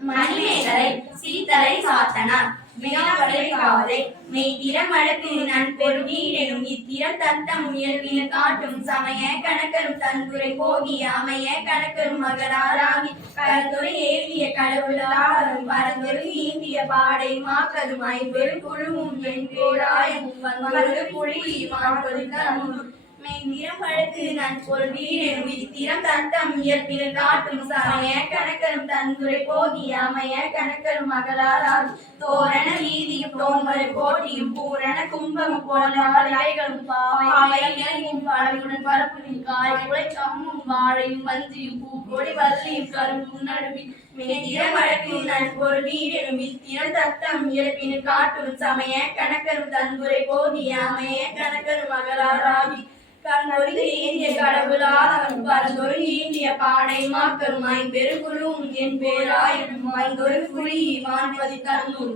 மணிமேகலை சீத்தலை சாத்தனார் வினாவலை காவலை மெய்திறம் வழக்கு நன்பொரு வீடெனும் இத்திரம் தத்தம் இயல்பின காட்டும் சமய கணக்கரும் தன்துறை போகிய அமைய கணக்கரும் மகளாராகி கலந்தொரு ஏவிய கடவுளாரும் பரந்தொரு ஈந்திய பாடை மாக்கரும் ஐம்பெரு குழுவும் என் பேராயமும் வந்தொரு புழி மாண்பொரு தன்னும் மெய்திறம் வழக்கு நன்பொரு வீடெனும் இத்திரம் தத்தம் இயல்பின காட்டும் சமய கணக்கரும் தன்துறை போகிய அமைய கணக்கரும் மகளாராகி தோரண வீதியும் தோன்மறு கோட்டியும் பூரண கும்பமும் போலங்களும் பாவையும் பழகுடன் பரப்பும் காய்குலை கம்மும் வாழையும் வஞ்சியும் பூக்கொடி வள்ளியும் கரும்பும் நடுவில் மெய்திறம் வழக்கு நன்பொரு வீடெனும் இத்திரம் தத்தம் இயல்பின காட்டும் சமய கணக்கரும் தன்துறை போகிய அமைய கணக்கரும் மகளாராகி கலந்தொரு ஈந்திய கடவுளாரும் பரந்தொரு ஈந்திய பாடை மாக்கரும் ஐம்பெரு குழுவும் என் பேராயனும் ஐந்தொரு புலி வான்பதி தன்னும்.